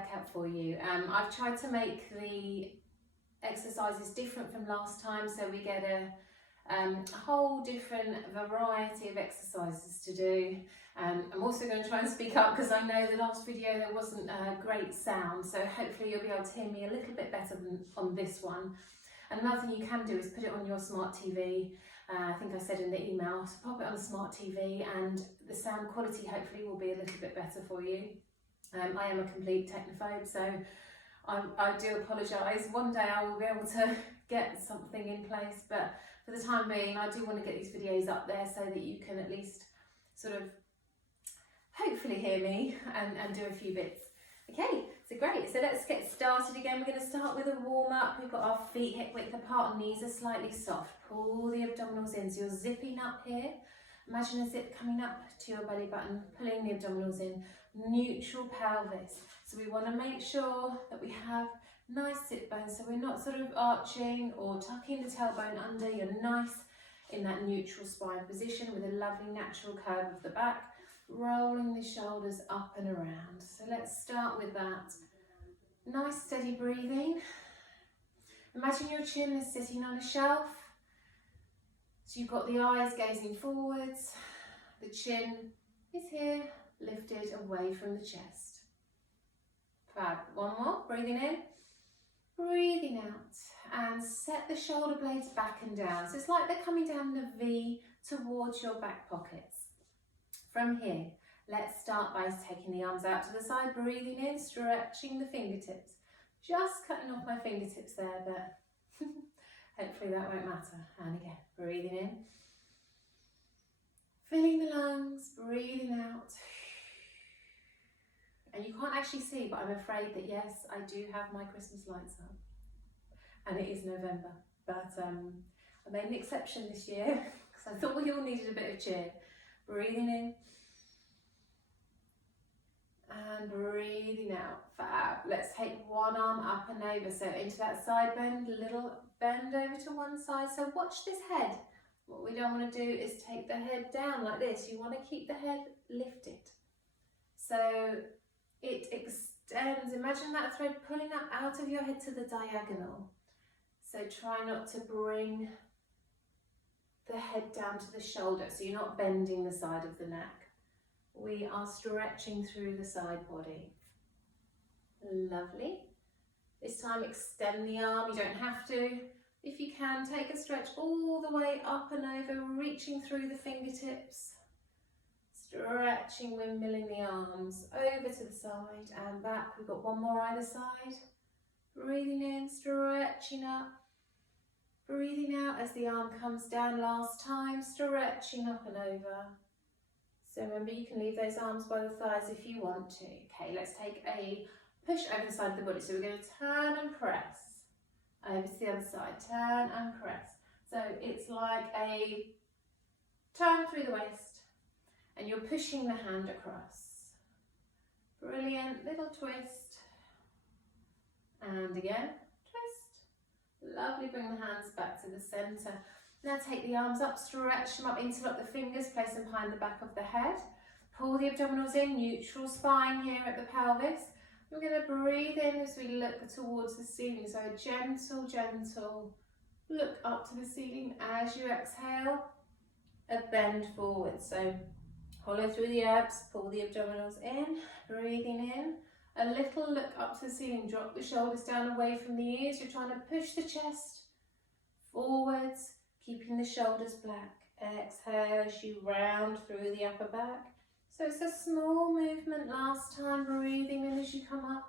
workout for you. I've tried to make the exercises different from last time, so we get a whole different variety of exercises to do. I'm also going to try and speak up because I know the last video there wasn't a great sound, so hopefully you'll be able to hear me a little bit better than on this one. And another thing you can do is put it on your smart TV. I think I said in the email, so pop it on a smart TV and the sound quality hopefully will be a little bit better for you. I am a complete technophobe, so I do apologise. One day I will be able to get something in place, but for the time being I do want to get these videos up there so that you can at least sort of hopefully hear me and do a few bits. Okay, so great, so let's get started again. We're going to start with a warm up. We've got our feet hip width apart and knees are slightly soft. Pull the abdominals in, so you're zipping up here. Imagine a zip coming up to your belly button, pulling the abdominals in, neutral pelvis. So we want to make sure that we have nice sit bones, so we're not sort of arching or tucking the tailbone under. You're nice in that neutral spine position with a lovely natural curve of the back, rolling the shoulders up and around. So let's start with that. Nice steady breathing. Imagine your chin is sitting on a shelf. So you've got the eyes gazing forwards, the chin is here, lifted away from the chest. Fab. One more, breathing in, breathing out, and set the shoulder blades back and down. So it's like they're coming down in a V towards your back pockets. From here, let's start by taking the arms out to the side, breathing in, stretching the fingertips. Just cutting off my fingertips there, but hopefully that won't matter. And again, breathing in, filling the lungs, breathing out. And you can't actually see, but I'm afraid that yes, I do have my Christmas lights up. And it is November, but I made an exception this year because I thought we all needed a bit of cheer. Breathing in and breathing out. Fab. Let's take one arm up and over, so into that side bend, little bend over to one side. So watch this head. What we don't want to do is take the head down like this. You want to keep the head lifted. So it extends. Imagine that thread pulling up out of your head to the diagonal. So try not to bring the head down to the shoulder, so you're not bending the side of the neck. We are stretching through the side body. Lovely. This time extend the arm, you don't have to. If you can, take a stretch all the way up and over, reaching through the fingertips. Stretching, windmilling the arms over to the side and back. We've got one more either side. Breathing in, stretching up. Breathing out as the arm comes down last time, stretching up and over. So remember, you can leave those arms by the thighs if you want to. Okay, let's take a push over the side of the body. So we're going to turn and press over to the other side. Turn and press. So it's like a turn through the waist and you're pushing the hand across. Brilliant. Little twist. And again. Lovely, bring the hands back to the centre. Now take the arms up, stretch them up, interlock the fingers, place them behind the back of the head. Pull the abdominals in, neutral spine here at the pelvis. We're going to breathe in as we look towards the ceiling. So a gentle, gentle look up to the ceiling. As you exhale, a bend forward. So hollow through the abs, pull the abdominals in, breathing in. A little look up to the ceiling, drop the shoulders down away from the ears. You're trying to push the chest forwards, keeping the shoulders back. Exhale as you round through the upper back. So it's a small movement last time, breathing in as you come up,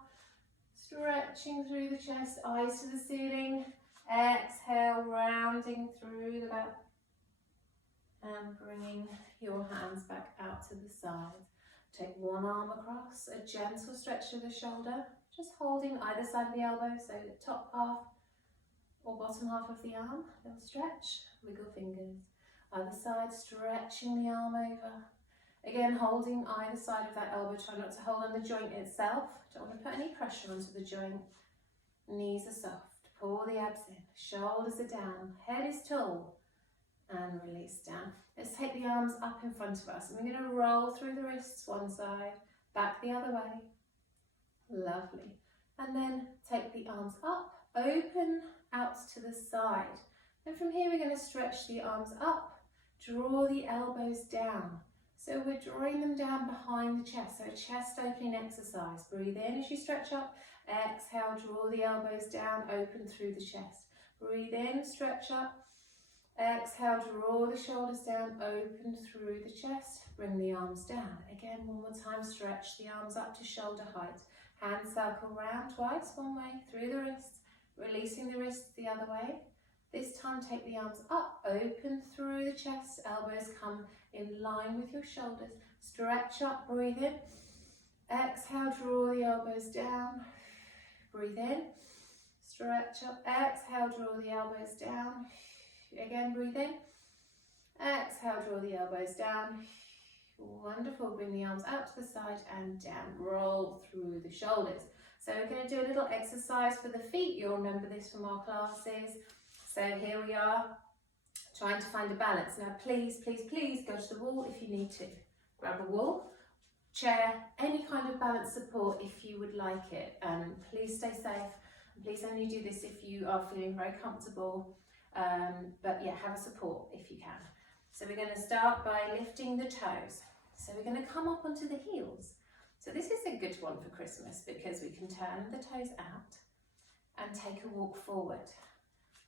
stretching through the chest, eyes to the ceiling. Exhale, rounding through the back and bringing your hands back out to the side. Take one arm across, a gentle stretch of the shoulder, just holding either side of the elbow, so the top half or bottom half of the arm, little stretch, wiggle fingers. Either side, stretching the arm over. Again, holding either side of that elbow, try not to hold on the joint itself, don't want to put any pressure onto the joint. Knees are soft, pull the abs in, shoulders are down, head is tall, and release down. Let's take the arms up in front of us and we're going to roll through the wrists one side, back the other way. Lovely. And then take the arms up, open out to the side. And from here we're going to stretch the arms up, draw the elbows down. So we're drawing them down behind the chest, so a chest opening exercise. Breathe in as you stretch up, exhale, draw the elbows down, open through the chest. Breathe in, stretch up, exhale, draw the shoulders down, open through the chest, bring the arms down. Again, one more time, stretch the arms up to shoulder height. Hand circle round twice, one way, through the wrists, releasing the wrists the other way. This time take the arms up, open through the chest, elbows come in line with your shoulders. Stretch up, breathe in. Exhale, draw the elbows down. Breathe in. Stretch up, exhale, draw the elbows down. Again, breathe in. Exhale, draw the elbows down. Wonderful, bring the arms out to the side and down. Roll through the shoulders. So we're going to do a little exercise for the feet. You'll remember this from our classes. So here we are, trying to find a balance. Now please, please, please go to the wall if you need to. Grab a wall, chair, any kind of balance support if you would like it. Please stay safe. Please only do this if you are feeling very comfortable. But yeah, have a support if you can. So we're going to start by lifting the toes. So we're going to come up onto the heels. So this is a good one for Christmas because we can turn the toes out and take a walk forward.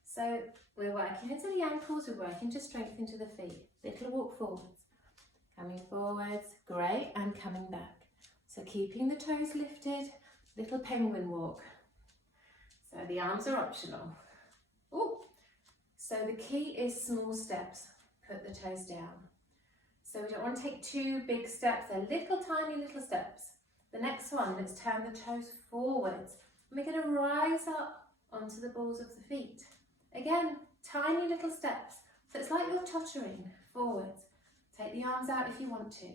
So we're working into the ankles, we're working to strengthen to the feet. Little walk forwards, coming forwards, great, and coming back. So keeping the toes lifted, little penguin walk. So the arms are optional. Ooh. So the key is small steps, put the toes down. So we don't want to take two big steps, they're little tiny little steps. The next one, let's turn the toes forwards. And we're going to rise up onto the balls of the feet. Again, tiny little steps. So it's like you're tottering forwards. Take the arms out if you want to,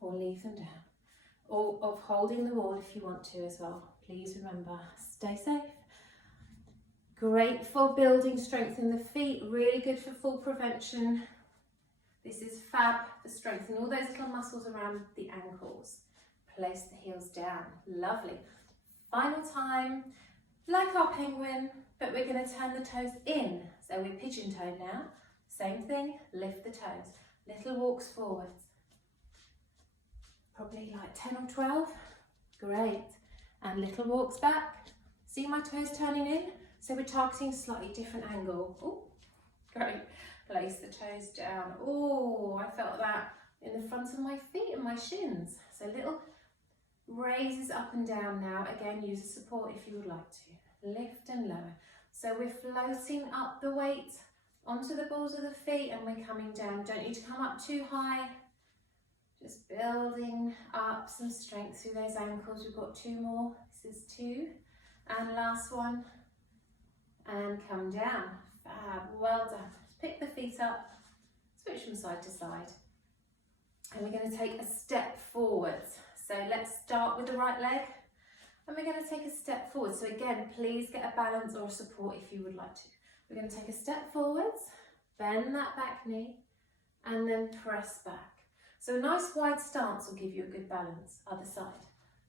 or leave them down. Or of holding the wall if you want to as well. Please remember, stay safe. Great for building strength in the feet, really good for fall prevention. This is fab for strengthening all those little muscles around the ankles. Place the heels down, lovely. Final time, like our penguin, but we're going to turn the toes in. So we're pigeon-toed now. Same thing, lift the toes. Little walks forwards. Probably like 10 or 12. Great. And little walks back. See my toes turning in? So we're targeting a slightly different angle. Oh, great. Place the toes down. Oh, I felt that in the front of my feet and my shins. So little raises up and down now. Again, use a support if you would like to. Lift and lower. So we're floating up the weight onto the balls of the feet and we're coming down. Don't need to come up too high. Just building up some strength through those ankles. We've got two more. This is two. And last one. And come down. Fab. Well done. Pick the feet up. Switch from side to side. And we're going to take a step forwards. So let's start with the right leg. And we're going to take a step forward. So again, please get a balance or a support if you would like to. We're going to take a step forwards, bend that back knee, and then press back. So a nice wide stance will give you a good balance. Other side.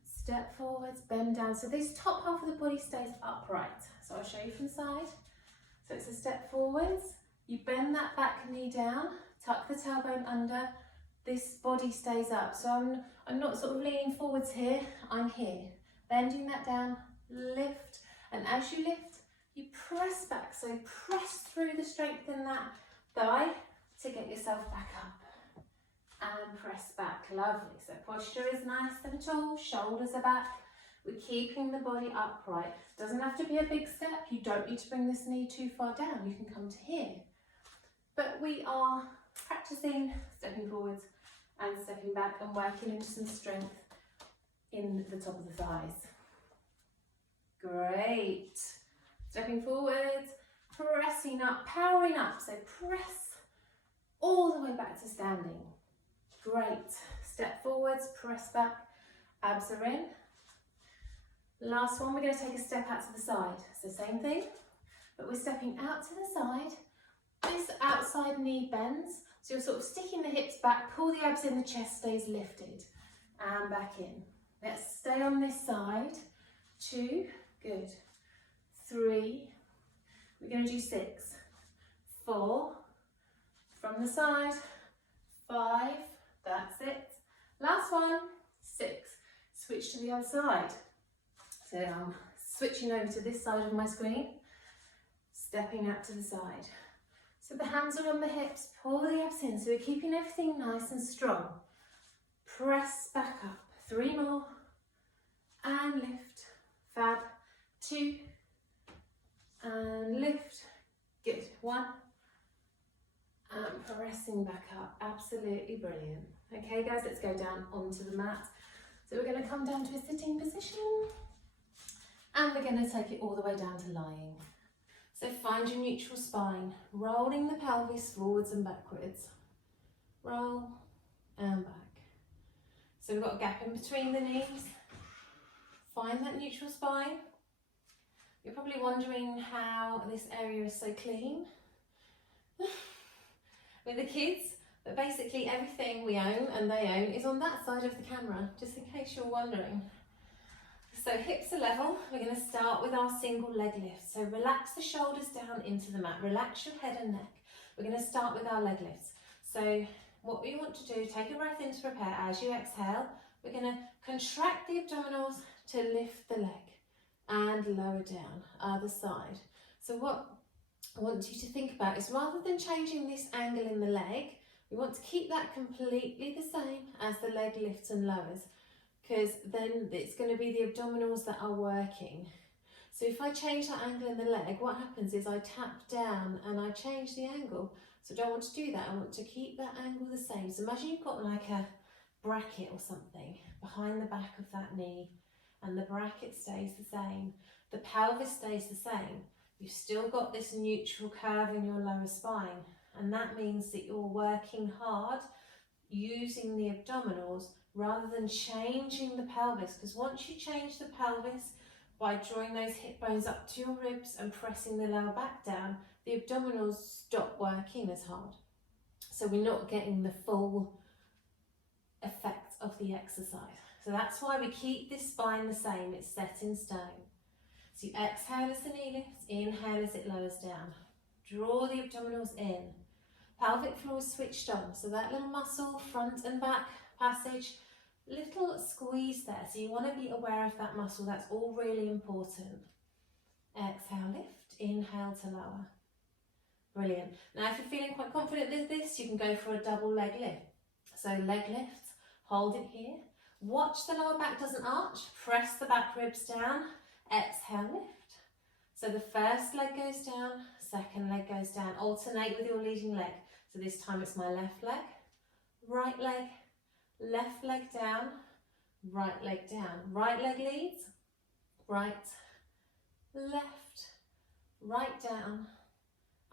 Step forwards, bend down. So this top half of the body stays upright. So I'll show you from the side. So it's a step forwards. You bend that back knee down, tuck the tailbone under. This body stays up. So I'm not sort of leaning forwards here. I'm here. Bending that down, lift, and as you lift, you press back. So press through the strength in that thigh to get yourself back up. And press back, lovely. So posture is nice and tall, shoulders are back. We're keeping the body upright. Doesn't have to be a big step. You don't need to bring this knee too far down. You can come to here. But we are practicing stepping forwards and stepping back and working into some strength in the top of the thighs. Great. Stepping forwards, pressing up, powering up. So press all the way back to standing. Great. Step forwards, press back, abs are in. Last one, we're going to take a step out to the side. So same thing, but we're stepping out to the side. This outside knee bends. So you're sort of sticking the hips back, pull the abs in, the chest stays lifted. And back in. Let's stay on this side. 2, good. 3, we're going to do 6, 4, from the side, 5, that's it. Last one, 6. Switch to the other side. So I'm switching over to this side of my screen, stepping out to the side. So the hands are on the hips, pull the abs in, so we're keeping everything nice and strong. Press back up, 3 more, and lift, fab, 2, and lift, good, 1, and pressing back up, absolutely brilliant. Okay guys, let's go down onto the mat. So we're going to come down to a sitting position, and we're going to take it all the way down to lying. So find your neutral spine, rolling the pelvis forwards and backwards, roll and back. So we've got a gap in between the knees, find that neutral spine. You're probably wondering how this area is so clean with the kids, but basically everything we own and they own is on that side of the camera, just in case you're wondering. So hips are level, we're going to start with our single leg lift. So relax the shoulders down into the mat, relax your head and neck. We're going to start with our leg lifts. So what we want to do, take a breath in to prepare. As you exhale, we're going to contract the abdominals to lift the leg and lower down, other side. So what I want you to think about is, rather than changing this angle in the leg, we want to keep that completely the same as the leg lifts and lowers, because then it's going to be the abdominals that are working. So if I change that angle in the leg, what happens is I tap down and I change the angle. So I don't want to do that, I want to keep that angle the same. So imagine you've got like a bracket or something behind the back of that knee, and the bracket stays the same, the pelvis stays the same. You've still got this neutral curve in your lower spine, and that means that you're working hard using the abdominals rather than changing the pelvis, because once you change the pelvis by drawing those hip bones up to your ribs and pressing the lower back down, the abdominals stop working as hard. So we're not getting the full effect of the exercise. So that's why we keep this spine the same, it's set in stone. So you exhale as the knee lifts, inhale as it lowers down. Draw the abdominals in. Pelvic floor is switched on, so that little muscle, front and back passage, little squeeze there. So you want to be aware of that muscle, that's all really important. Exhale, lift, inhale to lower. Brilliant. Now if you're feeling quite confident with this, you can go for a double leg lift. So leg lift, hold it here. Watch the lower back doesn't arch, press the back ribs down, exhale, lift. So the first leg goes down, second leg goes down. Alternate with your leading leg. So this time it's my left leg, right leg, left leg down, right leg down. Right leg leads, right, left, right down,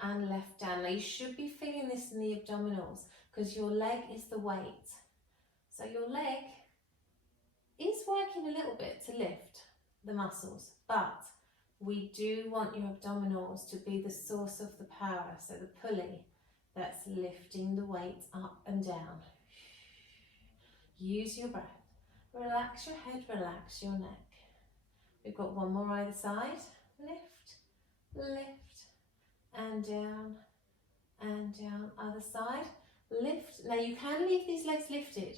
and left down. Now you should be feeling this in the abdominals, because your leg is the weight. So your leg is working a little bit to lift the muscles, but we do want your abdominals to be the source of the power, so the pulley that's lifting the weight up and down. Use your breath. Relax your head, relax your neck. We've got one more either side. Lift, lift, and down, other side. Lift. Now you can leave these legs lifted.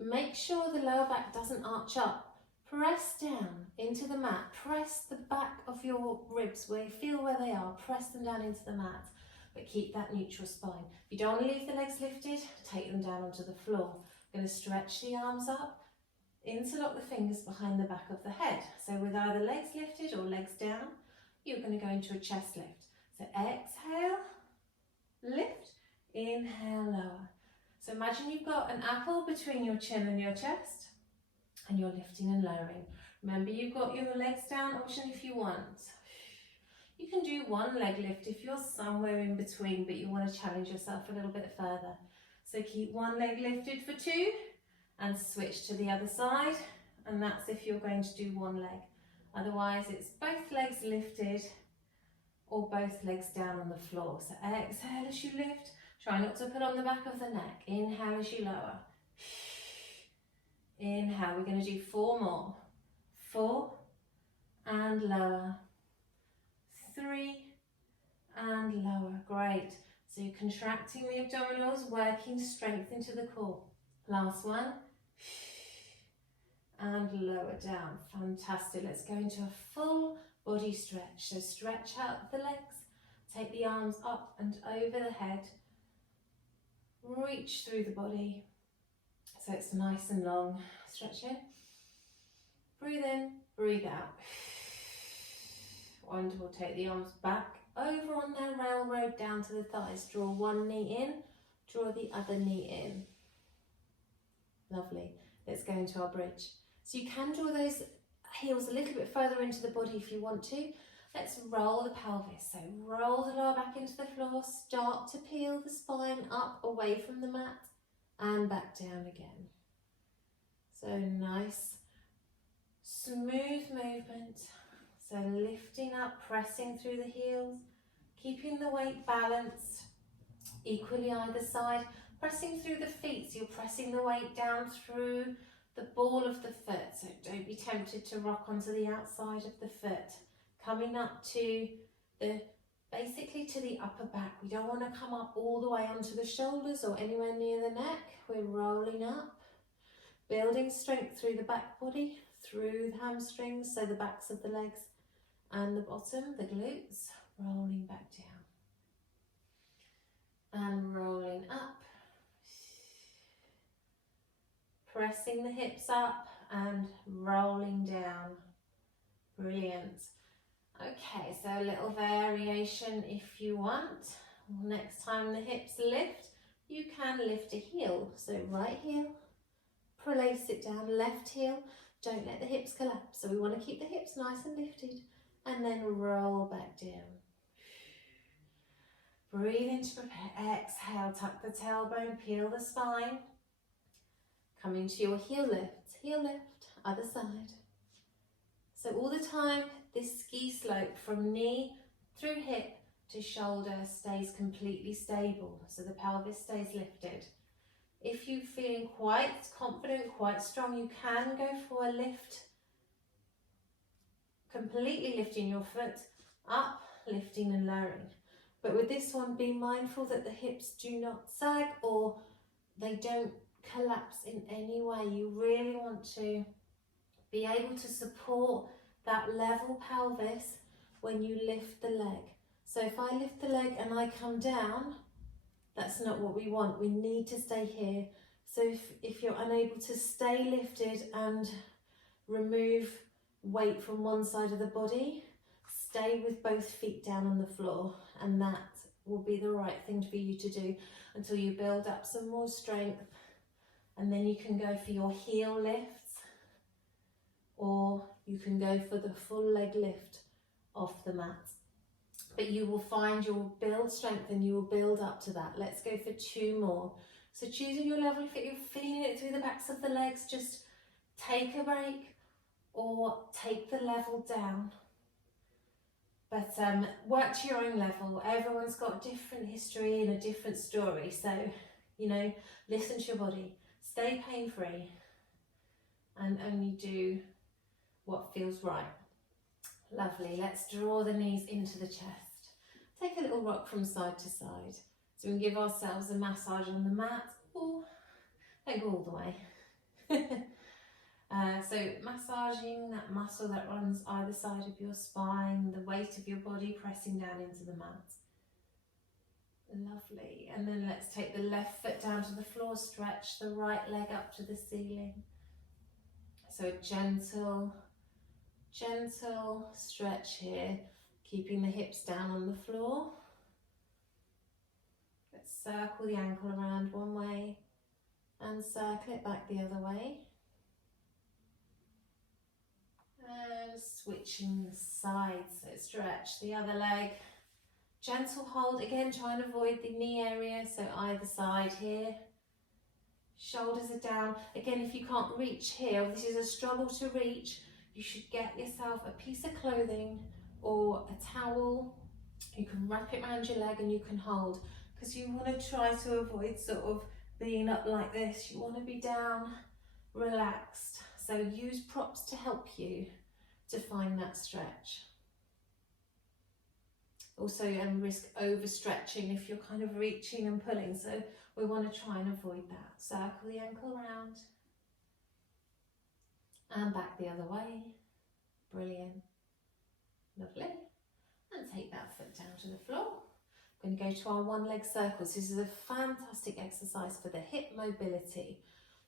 Make sure the lower back doesn't arch up. Press down into the mat. Press the back of your ribs where you feel where they are. Press them down into the mat, but keep that neutral spine. If you don't want to leave the legs lifted, take them down onto the floor. I'm going to stretch the arms up, interlock the fingers behind the back of the head. So with either legs lifted or legs down, you're going to go into a chest lift. So exhale, lift, inhale, lower. So imagine you've got an apple between your chin and your chest, and you're lifting and lowering. Remember, you've got your legs down option if you want. You can do one leg lift if you're somewhere in between, but you want to challenge yourself a little bit further. So keep one leg lifted for 2 and switch to the other side, and that's if you're going to do one leg. Otherwise, it's both legs lifted or both legs down on the floor. So exhale as you lift. Try not to put on the back of the neck. Inhale as you lower. Inhale, we're going to do 4 more. 4 and lower. 3 and lower. Great. So you're contracting the abdominals, working strength into the core. Last one. And lower down. Fantastic. Let's go into a full body stretch. So stretch out the legs. Take the arms up and over the head. Reach through the body. So it's nice and long. Stretch in. Breathe in. Breathe out. Wonderful. Take the arms back over on their railroad down to the thighs. Draw one knee in. Draw the other knee in. Lovely. Let's go into our bridge. So you can draw those heels a little bit further into the body if you want to. Let's roll the pelvis. So roll the lower back into the floor. Start to peel the spine up away from the mat and back down again. So nice, smooth movement. So lifting up, pressing through the heels, keeping the weight balanced, equally either side, pressing through the feet. So you're pressing the weight down through the ball of the foot. So don't be tempted to rock onto the outside of the foot. Coming up to basically to the upper back. We don't want to come up all the way onto the shoulders or anywhere near the neck. We're rolling up, building strength through the back body, through the hamstrings, so the backs of the legs and the bottom, the glutes, rolling back down and rolling up, pressing the hips up and rolling down. Brilliant. Okay, so a little variation if you want. Next time the hips lift, you can lift a heel. So right heel, place it down, left heel, don't let the hips collapse. So we want to keep the hips nice and lifted and then roll back down. Breathe in to prepare, exhale, tuck the tailbone, peel the spine. Coming to your heel lift, other side. So all the time, this ski slope from knee through hip to shoulder stays completely stable, so the pelvis stays lifted. If you're feeling quite confident, quite strong, you can go for a lift, completely lifting your foot up, lifting and lowering. But with this one, be mindful that the hips do not sag or they don't collapse in any way. You really want to be able to support that level pelvis when you lift the leg. So if I lift the leg and I come down, that's not what we want. We need to stay here. So if you're unable to stay lifted and remove weight from one side of the body, stay with both feet down on the floor, and that will be the right thing for you to do until you build up some more strength, and then you can go for your heel lifts, or you can go for the full leg lift off the mat. But you will find you'll build strength and you will build up to that. Let's go for 2 more. So choosing your level, if you're feeling it through the backs of the legs, just take a break or take the level down. But work to your own level. Everyone's got a different history and a different story. So, you know, listen to your body. Stay pain-free and only do what feels right. Lovely. Let's draw the knees into the chest. Take a little rock from side to side. So we can give ourselves a massage on the mat. Or don't go all the way. So massaging that muscle that runs either side of your spine, the weight of your body pressing down into the mat. Lovely. And then let's take the left foot down to the floor, stretch the right leg up to the ceiling. So a gentle stretch here, keeping the hips down on the floor. Let's circle the ankle around one way and circle it back the other way. And switching sides, so stretch the other leg. Gentle hold, again try and avoid the knee area, so either side here. Shoulders are down. Again, if you can't reach here, this is a struggle to reach, you should get yourself a piece of clothing or a towel. You can wrap it around your leg and you can hold, because you want to try to avoid sort of being up like this. You want to be down relaxed. So use props to help you to find that stretch. Also, risk overstretching if you're kind of reaching and pulling, so we want to try and avoid that. Circle the ankle round and back the other way. Brilliant. Lovely. And take that foot down to the floor. We're going to go to our one leg circles. This is a fantastic exercise for the hip mobility.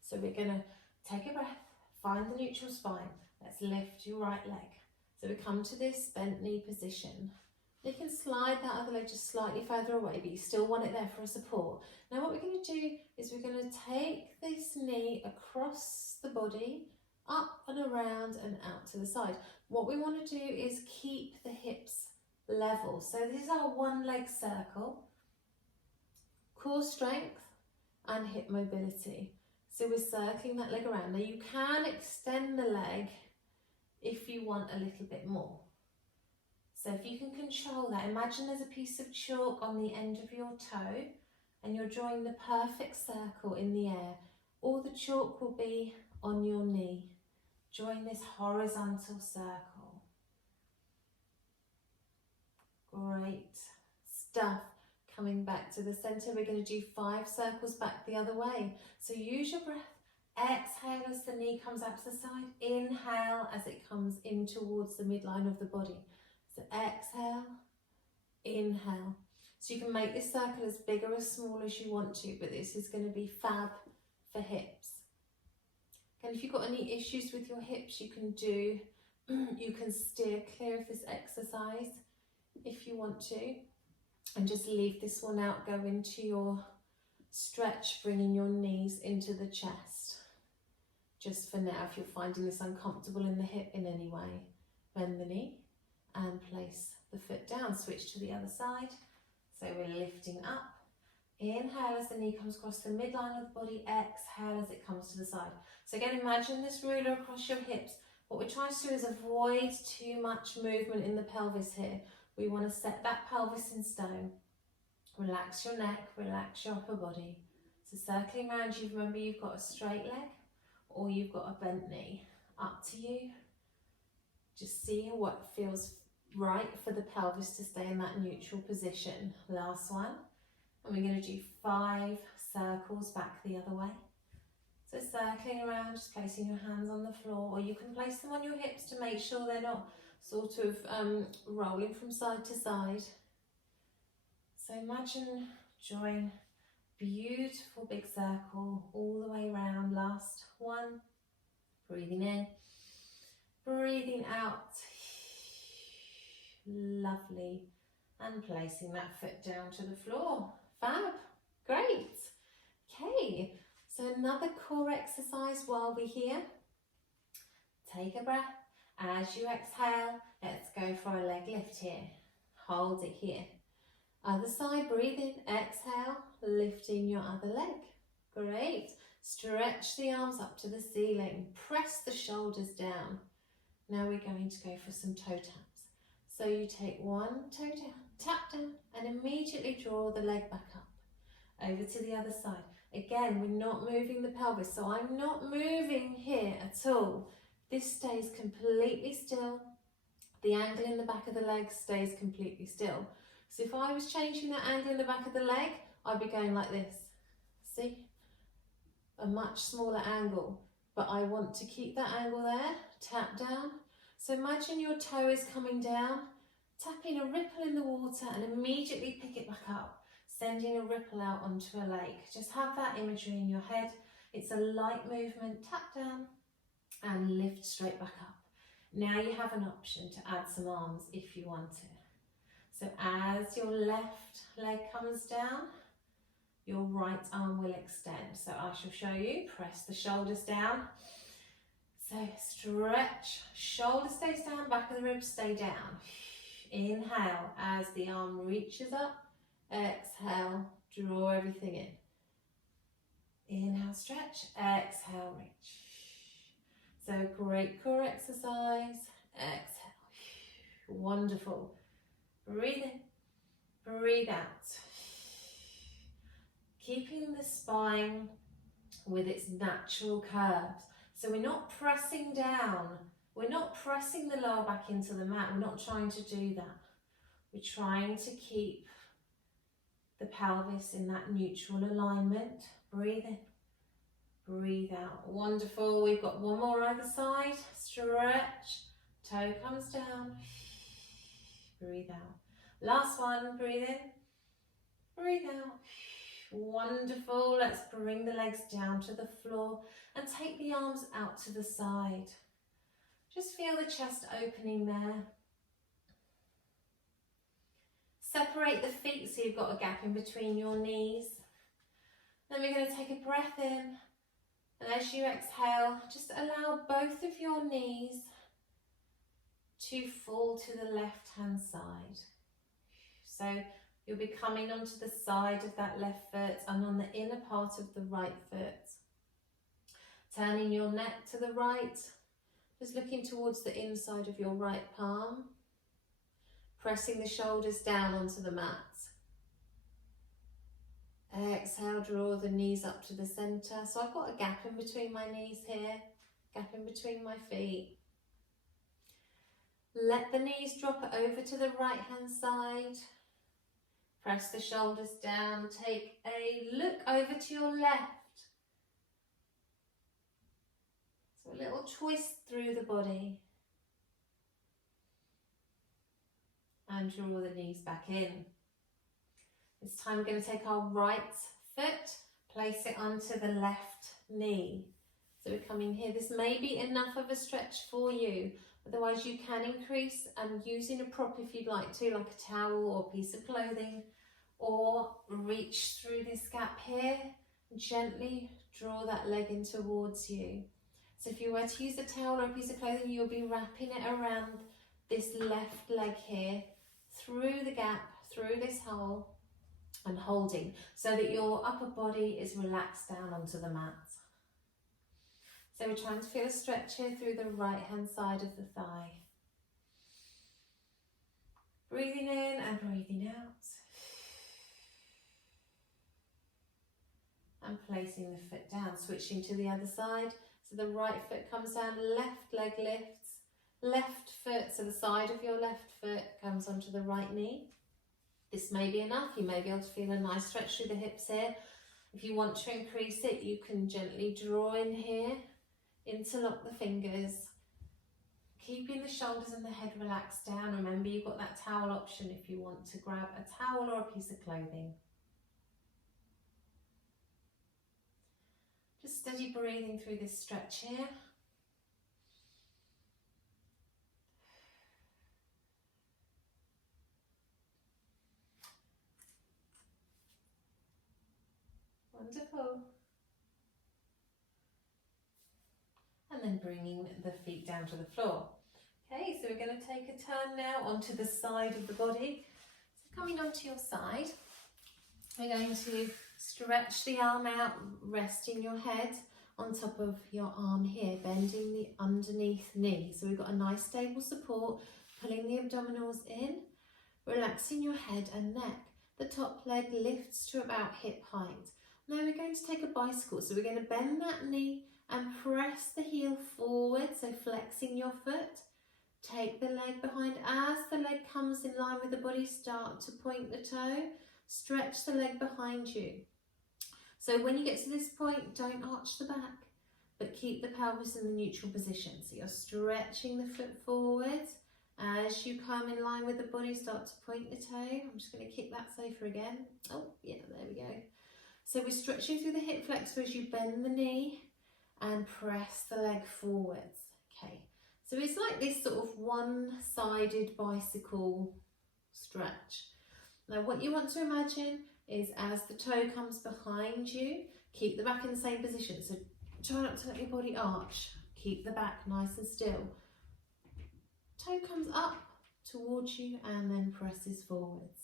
So we're going to take a breath, find the neutral spine. Let's lift your right leg. So we come to this bent knee position. You can slide that other leg just slightly further away, but you still want it there for a support. Now what we're going to do is we're going to take this knee across the body, up and around and out to the side. What we want to do is keep the hips level. So this is our one leg circle, core strength and hip mobility. So we're circling that leg around. Now you can extend the leg if you want a little bit more. So if you can control that, imagine there's a piece of chalk on the end of your toe and you're drawing the perfect circle in the air. All the chalk will be on your knee, drawing this horizontal circle. Great stuff. Coming back to the center, we're going to do 5 circles back the other way. So use your breath. Exhale as the knee comes out to the side. Inhale as it comes in towards the midline of the body. So exhale, inhale. So you can make this circle as big or as small as you want to, but this is going to be fab for hips. And if you've got any issues with your hips, you can steer clear of this exercise if you want to, and just leave this one out. Go into your stretch, bringing your knees into the chest. Just for now, if you're finding this uncomfortable in the hip in any way, bend the knee and place the foot down. Switch to the other side. So we're lifting up. Inhale as the knee comes across the midline of the body. Exhale as it comes to the side. So again, imagine this ruler across your hips. What we're trying to do is avoid too much movement in the pelvis here. We want to set that pelvis in stone. Relax your neck, relax your upper body. So circling around you, remember you've got a straight leg or you've got a bent knee. Up to you. Just see what feels right for the pelvis to stay in that neutral position. Last one. And we're going to do 5 circles back the other way. So circling around, just placing your hands on the floor, or you can place them on your hips to make sure they're not sort of rolling from side to side. So imagine drawing beautiful big circle all the way around. Last one. Breathing in, breathing out. Lovely. And placing that foot down to the floor. Fab. Great. Okay. So another core exercise while we're here. Take a breath. As you exhale, let's go for a leg lift here. Hold it here. Other side, breathe in, exhale, lifting your other leg. Great. Stretch the arms up to the ceiling. Press the shoulders down. Now we're going to go for some toe taps. So you take one toe down, tap down, and immediately draw the leg back up. Over to the other side. Again, we're not moving the pelvis, so I'm not moving here at all. This stays completely still. The angle in the back of the leg stays completely still. So if I was changing that angle in the back of the leg, I'd be going like this. See? A much smaller angle, but I want to keep that angle there. Tap down. So imagine your toe is coming down, tapping a ripple in the water and immediately pick it back up, sending a ripple out onto a lake. Just have that imagery in your head. It's a light movement. Tap down and lift straight back up. Now you have an option to add some arms if you want to. So as your left leg comes down, your right arm will extend. So I shall show you. Press the shoulders down. So stretch, shoulder stays down, back of the ribs stay down. Inhale as the arm reaches up. Exhale, draw everything in. Inhale, stretch. Exhale, reach. So great core exercise. Exhale. Wonderful. Breathe in, breathe out. Keeping the spine with its natural curves. So we're not pressing down. We're not pressing the lower back into the mat. We're not trying to do that. We're trying to keep the pelvis in that neutral alignment. Breathe in, breathe out. Wonderful. We've got one more either side. Stretch. Toe comes down. Breathe out. Last one. Breathe in, breathe out. Wonderful. Let's bring the legs down to the floor and take the arms out to the side. Just feel the chest opening there. Separate the feet so you've got a gap in between your knees. Then we're going to take a breath in, and as you exhale, just allow both of your knees to fall to the left hand side. So you'll be coming onto the side of that left foot and on the inner part of the right foot. Turning your neck to the right, just looking towards the inside of your right palm. Pressing the shoulders down onto the mat. Exhale, draw the knees up to the centre. So I've got a gap in between my knees here, gap in between my feet. Let the knees drop over to the right hand side. Press the shoulders down. Take a look over to your left. So a little twist through the body. And draw the knees back in. This time we're going to take our right foot, place it onto the left knee. So we're coming here. This may be enough of a stretch for you. Otherwise you can increase using a prop if you'd like to, like a towel or a piece of clothing, or reach through this gap here. Gently draw that leg in towards you. So if you were to use a towel or a piece of clothing, you'll be wrapping it around this left leg here, through the gap, through this hole, and holding so that your upper body is relaxed down onto the mat. So we're trying to feel a stretch here through the right hand side of the thigh. Breathing in and breathing out. And placing the foot down, switching to the other side. So the right foot comes down, left leg lifts. Left foot, so the side of your left foot comes onto the right knee. This may be enough. You may be able to feel a nice stretch through the hips here. If you want to increase it, you can gently draw in here, interlock the fingers, keeping the shoulders and the head relaxed down. Remember, you've got that towel option if you want to grab a towel or a piece of clothing. Just steady breathing through this stretch here. Wonderful. And then bringing the feet down to the floor. Okay, so we're going to take a turn now onto the side of the body. So coming onto your side, we're going to stretch the arm out, resting your head on top of your arm here, bending the underneath knee. So we've got a nice stable support, pulling the abdominals in, relaxing your head and neck. The top leg lifts to about hip height. Now we're going to take a bicycle, so we're going to bend that knee and press the heel forward, so flexing your foot. Take the leg behind. As the leg comes in line with the body, start to point the toe. Stretch the leg behind you. So when you get to this point, don't arch the back, but keep the pelvis in the neutral position. So you're stretching the foot forward. As you come in line with the body, start to point the toe. I'm just going to kick that safer again. Oh, yeah, there we go. So we're stretching through the hip flexor as you bend the knee and press the leg forwards. Okay, so it's like this sort of one-sided bicycle stretch. Now what you want to imagine is as the toe comes behind you, keep the back in the same position. So try not to let your body arch. Keep the back nice and still. Toe comes up towards you and then presses forwards.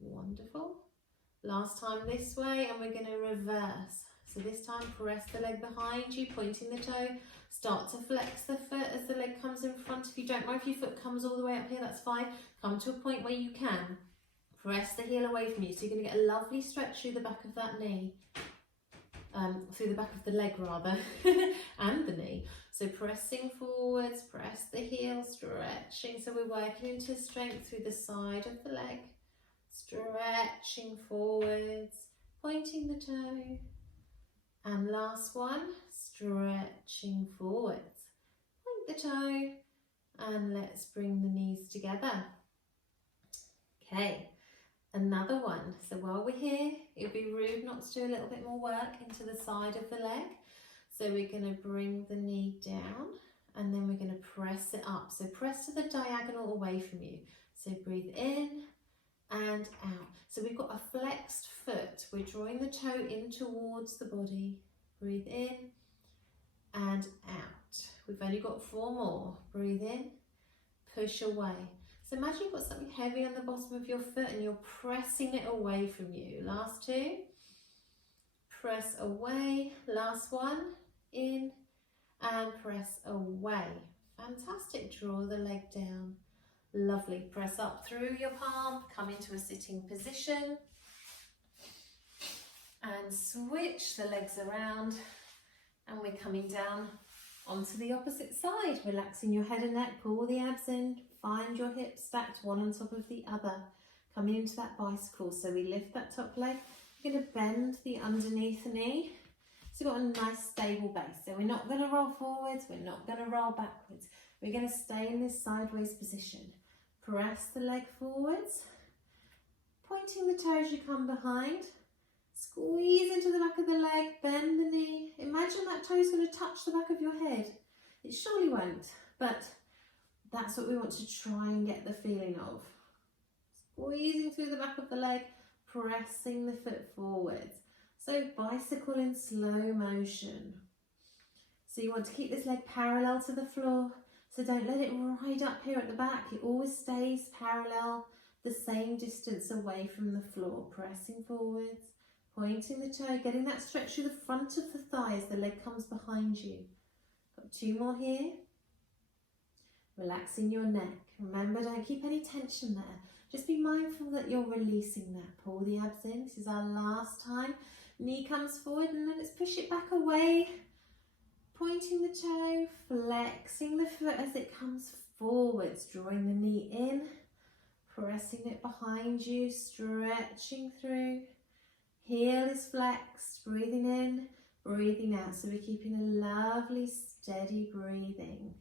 Wonderful. Last time this way, and we're going to reverse. So this time press the leg behind you, pointing the toe. Start to flex the foot as the leg comes in front. If you don't mind if your foot comes all the way up here, that's fine. Come to a point where you can. Press the heel away from you. So you're going to get a lovely stretch through the back of that knee. through the back of the leg rather, and the knee. So pressing forwards, press the heel, stretching. So we're working into strength through the side of the leg, stretching forwards, pointing the toe. And last one, stretching forwards, point the toe, and let's bring the knees together. Okay, another one. So while we're here, it would be rude not to do a little bit more work into the side of the leg. So we're going to bring the knee down and then we're going to press it up. So press to the diagonal away from you. So breathe in and out. So we've got a flexed foot. We're drawing the toe in towards the body. Breathe in and out. We've only got 4 more. Breathe in, push away. So imagine you've got something heavy on the bottom of your foot and you're pressing it away from you. Last 2. Press away. Last one. In and press away. Fantastic. Draw the leg down. Lovely. Press up through your palm. Come into a sitting position. And switch the legs around. And we're coming down onto the opposite side. Relaxing your head and neck. Pull the abs in. Find your hips stacked one on top of the other. Coming into that bicycle. So we lift that top leg. We're going to bend the underneath knee. So we've got a nice stable base. So we're not going to roll forwards. We're not going to roll backwards. We're going to stay in this sideways position. Press the leg forwards. Pointing the toe as you come behind. Squeeze into the back of the leg. Bend the knee. Imagine that toe is going to touch the back of your head. It surely won't. But that's what we want to try and get the feeling of. Squeezing through the back of the leg, pressing the foot forwards. So bicycle in slow motion. So you want to keep this leg parallel to the floor. So don't let it ride up here at the back. It always stays parallel, the same distance away from the floor. Pressing forwards, pointing the toe, getting that stretch through the front of the thigh as the leg comes behind you. Got 2 more here. Relaxing your neck. Remember, don't keep any tension there. Just be mindful that you're releasing that. Pull the abs in. This is our last time. Knee comes forward and then let's push it back away. Pointing the toe, flexing the foot as it comes forwards. Drawing the knee in, pressing it behind you, stretching through. Heel is flexed, breathing in, breathing out. So we're keeping a lovely steady breathing.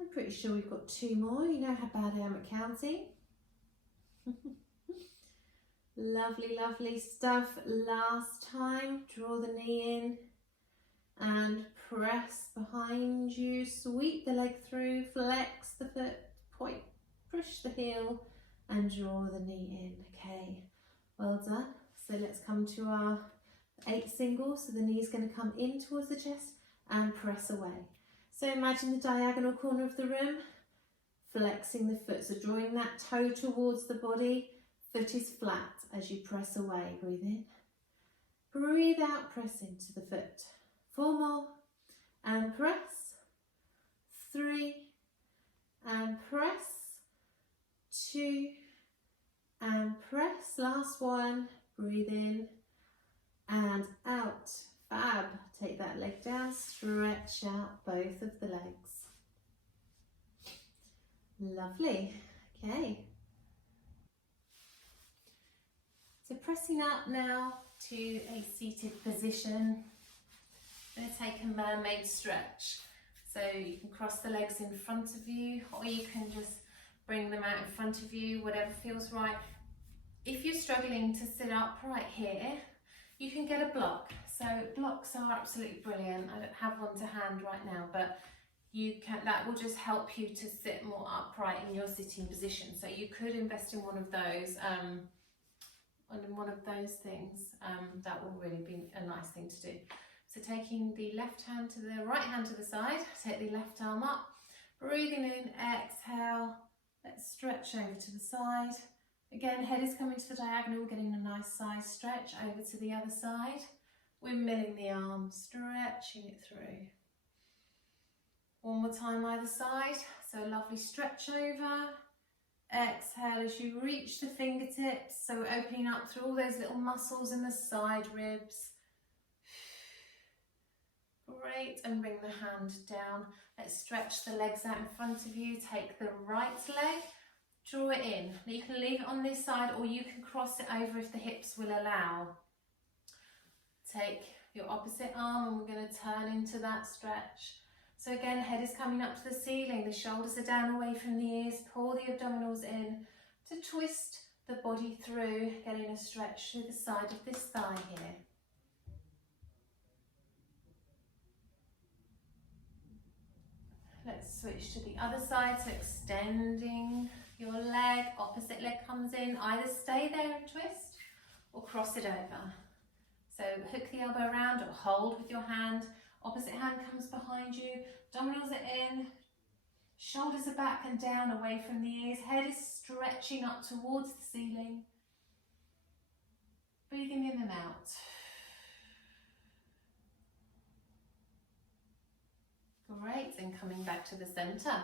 I'm pretty sure we've got 2 more. You know how bad I am at counting. Lovely, lovely stuff. Last time, draw the knee in and press behind you. Sweep the leg through, flex the foot, point, push the heel and draw the knee in. Okay, well done. So let's come to our 8 singles. So the knee is going to come in towards the chest and press away. So imagine the diagonal corner of the room, flexing the foot. So drawing that toe towards the body, foot is flat as you press away. Breathe in, breathe out, press into the foot. 4 more, and press. 3, and press. 2, and press. Last one, breathe in and out. Fab. Take that leg down, stretch out both of the legs. Lovely. Okay. So pressing up now to a seated position. I'm going to take a mermaid stretch. So you can cross the legs in front of you, or you can just bring them out in front of you, whatever feels right. If you're struggling to sit upright here, you can get a block. So blocks are absolutely brilliant. I don't have one to hand right now, but you can. That will just help you to sit more upright in your sitting position. So you could invest in one of those, things. That will really be a nice thing to do. So taking the left hand to the right hand to the side, take the left arm up, breathing in, exhale. Let's stretch over to the side. Again, head is coming to the diagonal, getting a nice side stretch over to the other side. We're milling the arm, stretching it through. One more time either side. So a lovely stretch over Exhale as you reach the fingertips. So we're opening up through all those little muscles in the side ribs. Great, and bring the hand down. Let's stretch the legs out in front of you. Take the right leg, draw it in. Now you can leave it on this side or you can cross it over if the hips will allow. Take your opposite arm and we're going to turn into that stretch. So again, head is coming up to the ceiling, the shoulders are down away from the ears. Pull the abdominals in to twist the body through, getting a stretch through the side of this thigh here. Let's switch to the other side, so extending your leg, opposite leg comes in, either stay there and twist or cross it over. So hook the elbow around or hold with your hand, opposite hand comes behind you, abdominals are in, shoulders are back and down away from the ears, head is stretching up towards the ceiling. Breathing in and out. Great, and coming back to the centre.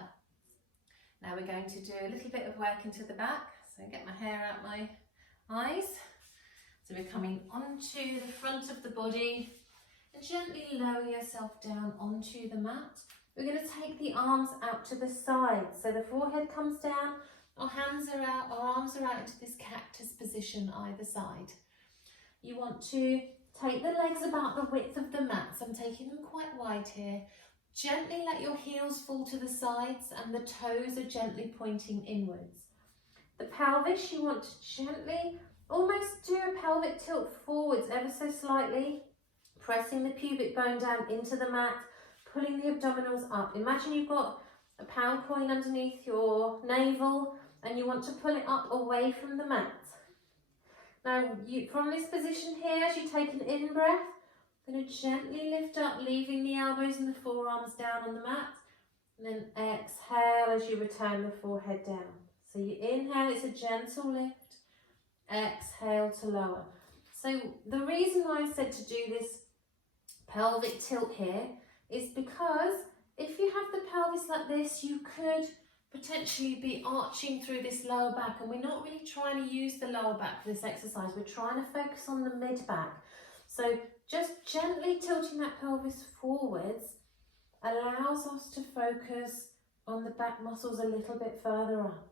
Now we're going to do a little bit of work into the back. So get my hair out my eyes. So we're coming onto the front of the body and gently lower yourself down onto the mat. We're going to take the arms out to the side. So the forehead comes down, our hands are out, our arms are out into this cactus position either side. You want to take the legs about the width of the mat. So I'm taking them quite wide here. Gently let your heels fall to the sides and the toes are gently pointing inwards. The pelvis, you want to gently almost do a pelvic tilt forwards ever so slightly, pressing the pubic bone down into the mat, pulling the abdominals up. Imagine you've got a pound coin underneath your navel and you want to pull it up away from the mat. Now, from this position here, as you take an in-breath, I'm going to gently lift up, leaving the elbows and the forearms down on the mat. And then exhale as you return the forehead down. So you inhale, it's a gentle lift. Exhale to lower. So the reason why I said to do this pelvic tilt here is because if you have the pelvis like this, you could potentially be arching through this lower back, and we're not really trying to use the lower back for this exercise. We're trying to focus on the mid back. So just gently tilting that pelvis forwards allows us to focus on the back muscles a little bit further up.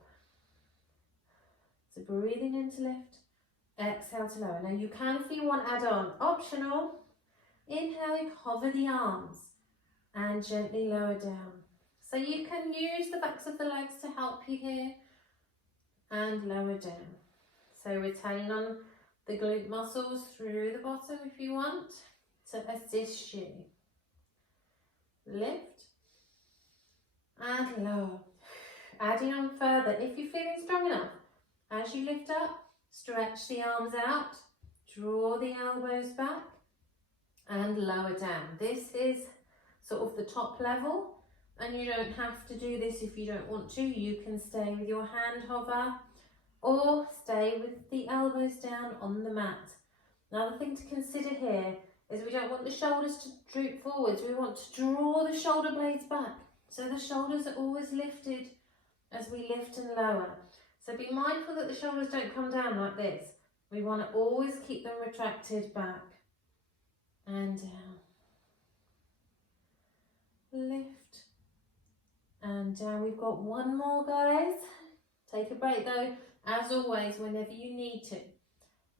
So breathing in to lift, exhale to lower. Now you can, if you want, add on, optional. Inhale, hover the arms and gently lower down. So you can use the backs of the legs to help you here and lower down. So retain on the glute muscles through the bottom if you want to assist you. Lift and lower. Adding on further, if you're feeling strong enough, as you lift up, stretch the arms out, draw the elbows back and lower down. This is sort of the top level, and you don't have to do this if you don't want to. You can stay with your hand hover or stay with the elbows down on the mat. Another thing to consider here is we don't want the shoulders to droop forwards. We want to draw the shoulder blades back. So the shoulders are always lifted as we lift and lower. So be mindful that the shoulders don't come down like this. We want to always keep them retracted back and down. Lift and down. We've got one more, guys. Take a break though. As always, whenever you need to,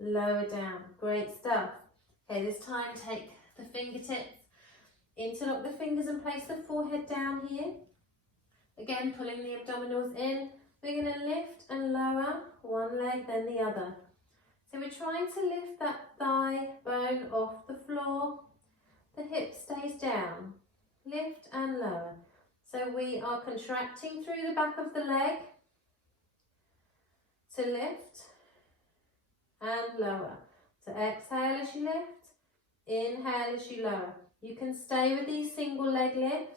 lower down. Great stuff. Okay, this time take the fingertips, interlock the fingers and place the forehead down here. Again, pulling the abdominals in. We're going to lift and lower one leg, then the other. So we're trying to lift that thigh bone off the floor. The hip stays down. Lift and lower. So we are contracting through the back of the leg to lift and lower. So exhale as you lift, inhale as you lower. You can stay with these single leg lifts,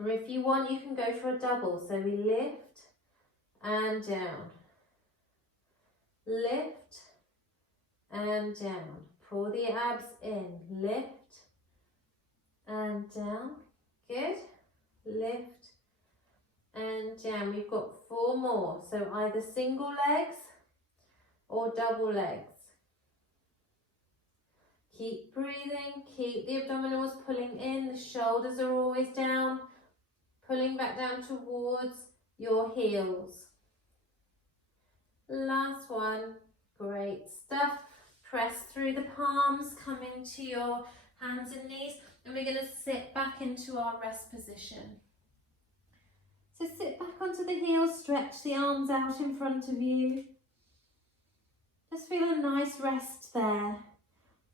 or if you want, you can go for a double. So we lift and down, lift and down. Pull the abs in, lift and down. Good. Lift and down. We've got 4 more, so either single legs or double legs. Keep breathing, keep the abdominals pulling in, the shoulders are always down, pulling back down towards your heels. Last one, great stuff. Press through the palms, come into your hands and knees, and we're going to sit back into our rest position. So sit back onto the heels, stretch the arms out in front of you. Just feel a nice rest there.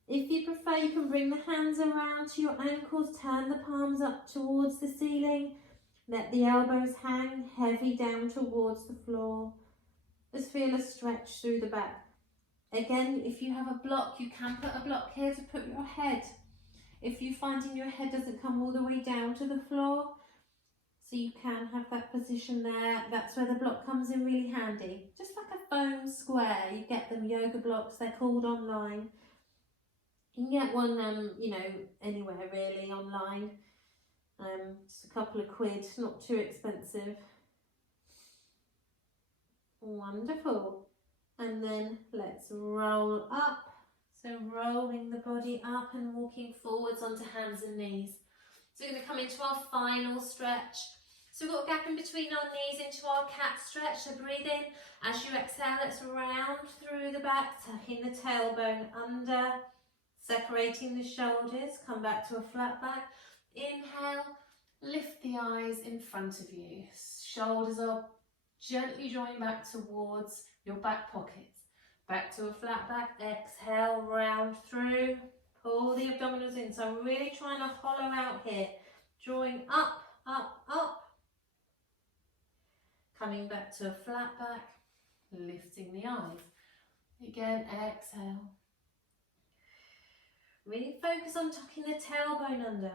If you prefer, you can bring the hands around to your ankles, turn the palms up towards the ceiling, let the elbows hang heavy down towards the floor. Just feel a stretch through the back. Again, if you have a block, you can put a block here to put your head. If you're finding your head doesn't come all the way down to the floor, so you can have that position there, that's where the block comes in really handy. Just like a foam square, you get them yoga blocks, they're called online. You can get one, you know, anywhere really online. Just a couple of quid, not too expensive. Wonderful. And then let's roll up. So rolling the body up and walking forwards onto hands and knees. So we're going to come into our final stretch. So we've got a gap in between our knees into our cat stretch. So breathe in. As you exhale, let's round through the back, tucking the tailbone under, separating the shoulders. Come back to a flat back. Inhale, lift the eyes in front of you. Shoulders are gently drawing back towards your back pockets. Back to a flat back. Exhale, round through. Pull the abdominals in. So I'm really trying to hollow out here. Drawing up, up, up. Coming back to a flat back. Lifting the eyes. Again, exhale. Really focus on tucking the tailbone under.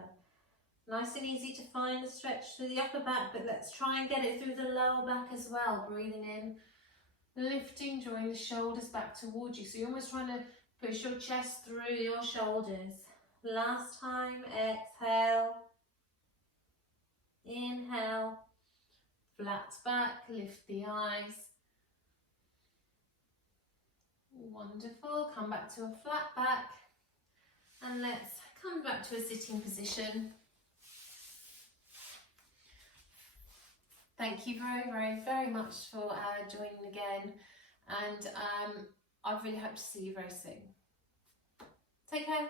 Nice and easy to find the stretch through the upper back, but let's try and get it through the lower back as well. Breathing in, lifting, drawing the shoulders back towards you. So you're almost trying to push your chest through your shoulders. Last time, exhale. Inhale, flat back, lift the eyes. Wonderful. Come back to a flat back. And let's come back to a sitting position. Thank you very much for joining again, and I really hope to see you very soon. Take care.